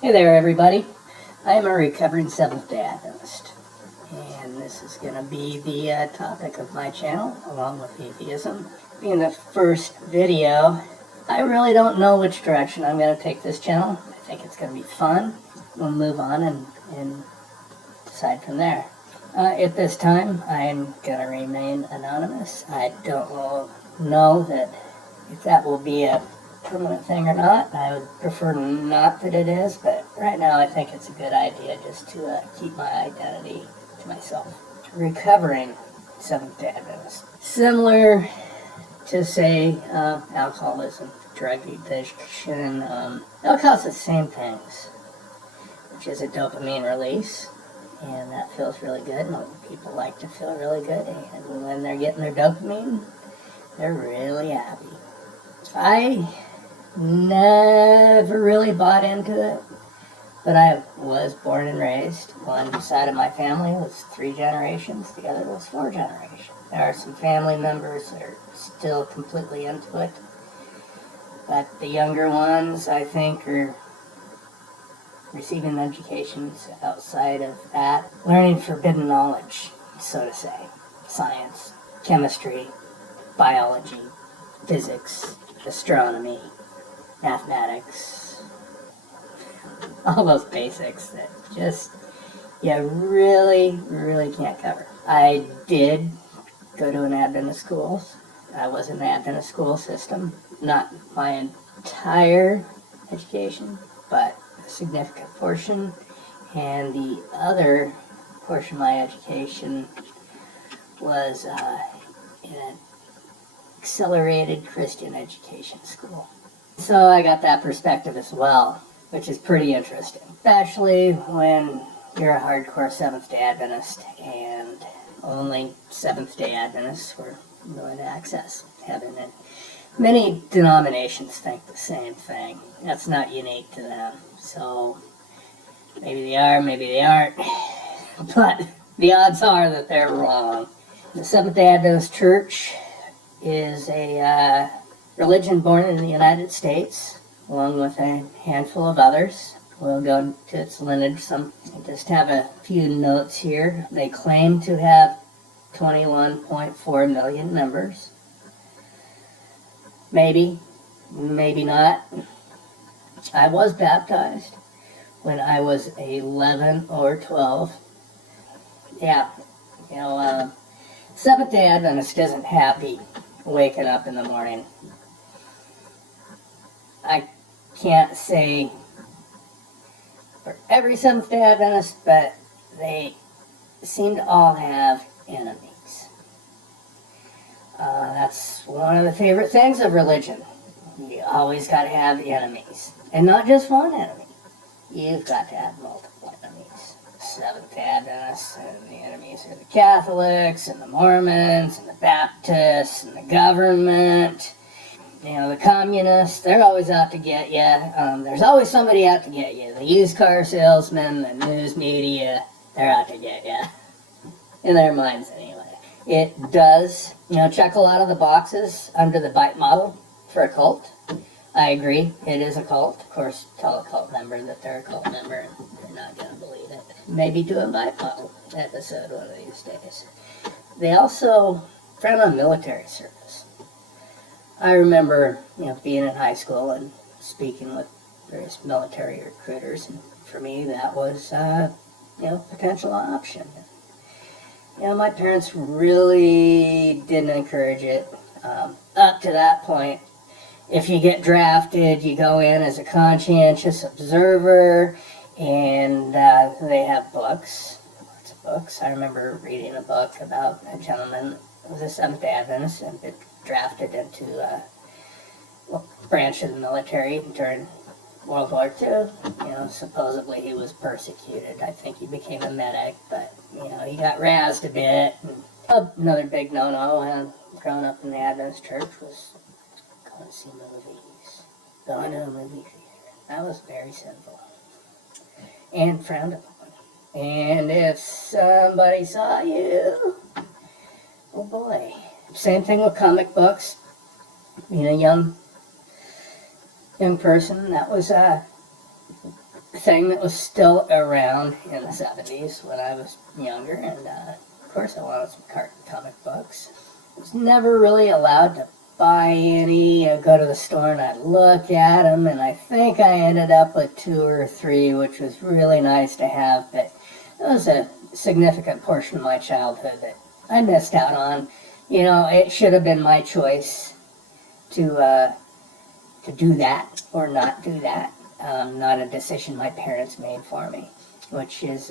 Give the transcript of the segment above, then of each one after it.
Hey there, everybody. I am a recovering Seventh Day Adventist, and this is going to be the topic of my channel, along with atheism. Being the first video, I really don't know which direction I'm going to take this channel. I think it's going to be fun. We'll move on and decide from there. At this time, I'm going to remain anonymous. I don't know if that will be a permanent thing or not. I would prefer not that it is, but right now I think it's a good idea just to keep my identity to myself. Recovering Seventh Day Adventist. Similar to, say, alcoholism, drug addiction, they'll cause the same things, which is a dopamine release, and that feels really good, and people like to feel really good, and when they're getting their dopamine, they're really happy. I never really bought into it, but I was born and raised. One side of my family was 3 generations, the other was 4 generations. There are some family members that are still completely into it, but the younger ones, I think, are receiving educations outside of that, learning forbidden knowledge, so to say. Science, chemistry, biology, physics, astronomy, mathematics, all those basics that just you really can't cover. I did go to an Adventist school. I was in the Adventist school system, not my entire education, but a significant portion, and the other portion of my education was in an accelerated Christian education school. So I got that perspective as well, which is pretty interesting, especially when you're a hardcore Seventh Day Adventist and only Seventh Day Adventists were willing to access heaven. And many denominations think the same thing. That's not unique to them. So maybe they are, maybe they aren't, but the odds are that they're wrong. The Seventh Day Adventist Church is a religion born in the United States, along with a handful of others. We'll go to its lineage. I just have a few notes here. They claim to have 21.4 million members. Maybe, maybe not. I was baptized when I was 11 or 12. Yeah, Seventh Day Adventist isn't happy waking up in the morning. I can't say for every Seventh Day Adventist, but they seem to all have enemies. That's one of the favorite things of religion. You always got to have enemies. And not just one enemy. You've got to have multiple enemies. Seventh Day Adventists, and the enemies are the Catholics, and the Mormons, and the Baptists, and the government. The communists, they're always out to get you. There's always somebody out to get you. The used car salesmen, the news media, they're out to get you. In their minds, anyway. It does, check a lot of the boxes under the BITE model for a cult. I agree, it is a cult. Of course, tell a cult member that they're a cult member and they're not going to believe it. Maybe do a BITE model episode one of these days. They also frown on military service. I remember, being in high school and speaking with various military recruiters, and for me that was, potential option. My parents really didn't encourage it. Up to that point, if you get drafted, you go in as a conscientious observer, and they have books, lots of books. I remember reading a book about a gentleman who was a Seventh Day Adventist and been drafted into a branch of the military during World War II. Supposedly he was persecuted. I think he became a medic, but, he got razzed a bit. And another big no-no growing up in the Adventist church was going to see movies. Going to a movie theater. That was very sinful. And frowned upon. And if somebody saw you, oh boy. Same thing with comic books. Being a young person, that was thing that was still around in the 70s when I was younger, and of course I wanted some comic books. I was never really allowed to buy any. I'd go to the store and I'd look at them, and I think I ended up with 2 or 3, which was really nice to have, but it was a significant portion of my childhood that I missed out on. You know, it should have been my choice to do that or not do that. Not a decision my parents made for me, which is,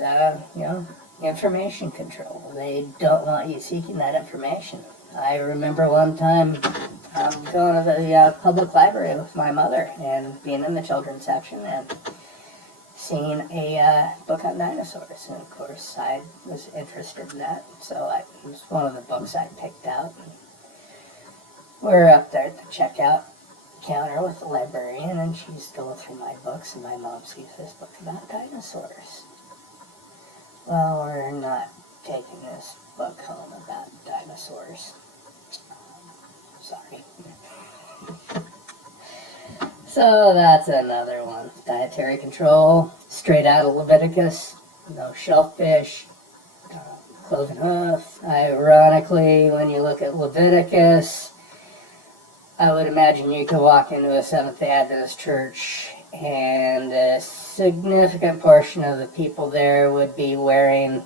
information control. They don't want you seeking that information. I remember one time going to the public library with my mother and being in the children's section and seeing a book on dinosaurs. And of course, I was interested in that, so it was one of the books I picked out. We're up there at the checkout counter with the librarian, and she's going through my books, and my mom sees this book about dinosaurs. Well, we're not taking this book home about dinosaurs. Sorry. So that's another one. Dietary control, straight out of Leviticus, no shellfish, cloven hoof. Ironically, when you look at Leviticus, I would imagine you could walk into a Seventh Day Adventist Church and a significant portion of the people there would be wearing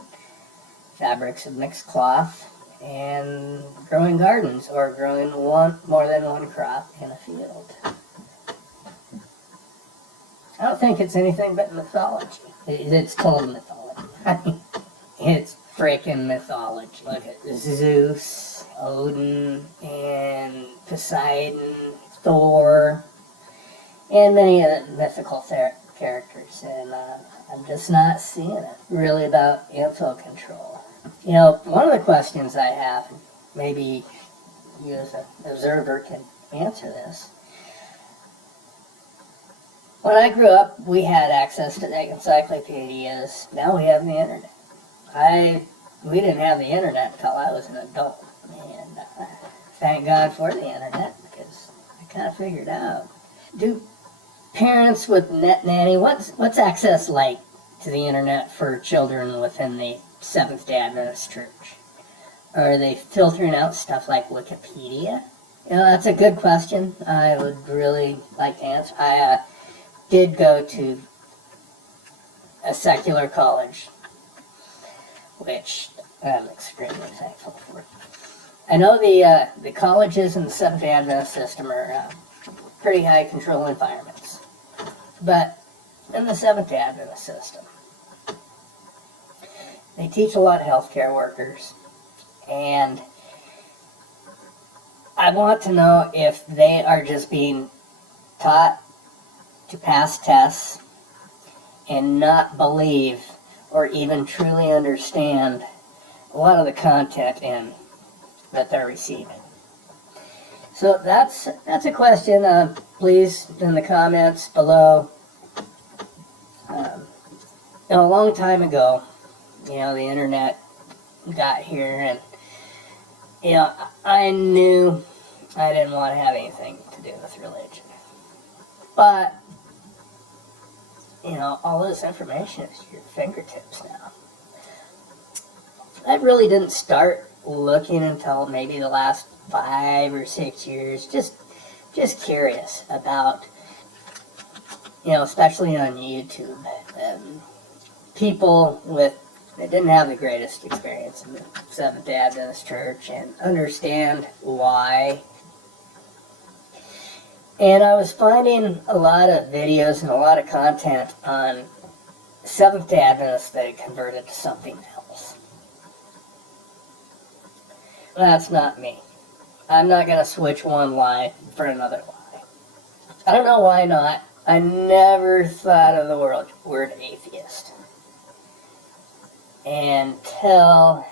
fabrics of mixed cloth and growing gardens or growing more than one crop in a field. I don't think it's anything but mythology. It's total mythology. I mean, it's freaking mythology. Look at Zeus, Odin, and Poseidon, Thor, and many of the mythical characters. And I'm just not seeing it really about info control. You know, one of the questions I have, maybe you as an observer can answer this. When I grew up, we had access to the encyclopedias. Now we have the internet. We didn't have the internet until I was an adult. And thank God for the internet, because I kind of figured out. Do parents with net nanny, what's access like to the internet for children within the Seventh Day Adventist Church? Are they filtering out stuff like Wikipedia? You know, that's a good question. I would really like to answer. I did go to a secular college, which I'm extremely thankful for. I know the colleges in the Seventh Day Adventist system are pretty high control environments, but in the Seventh Day Adventist system, they teach a lot of healthcare workers, and I want to know if they are just being taught to pass tests and not believe or even truly understand a lot of the content that they're receiving. So that's a question. Please, in the comments below. A long time ago, the internet got here, and I knew I didn't want to have anything to do with religion. But all this information is at your fingertips now. I really didn't start looking until maybe the last 5 or 6 years, just curious about, especially on YouTube, people that didn't have the greatest experience in the Seventh Day Adventist Church and understand why. And I was finding a lot of videos and a lot of content on Seventh Day Adventists that had converted to something else. That's not me. I'm not going to switch one lie for another lie. I don't know why not. I never thought of the word atheist until,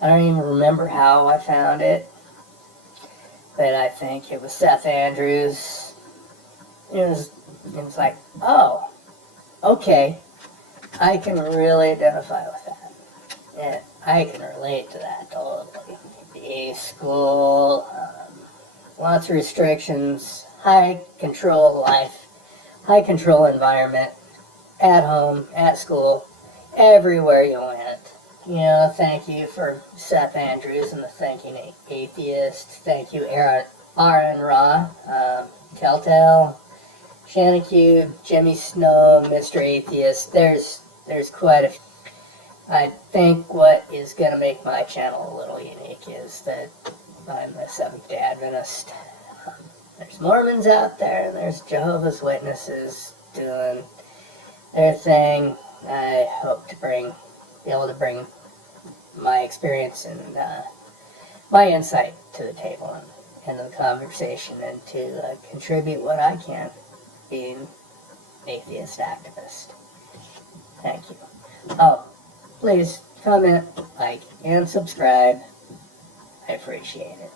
I don't even remember how I found it, but I think it was Seth Andrews. It was like, oh, okay, I can really identify with that. And I can relate to that totally. The school, lots of restrictions, high control life, high control environment, at home, at school, everywhere you went. You know, thank you for Seth Andrews and the Thinking Atheist. Thank you, Aaron Ra, Telltale, Shanna Q, Jimmy Snow, Mr. Atheist. There's quite a few. I think what is going to make my channel a little unique is that I'm a Seventh Day Adventist. There's Mormons out there, and there's Jehovah's Witnesses doing their thing. I hope to be able to bring my experience and my insight to the table and the conversation, and to contribute what I can, being atheist activist. Thank you. Oh, please comment, like, and subscribe. I appreciate it.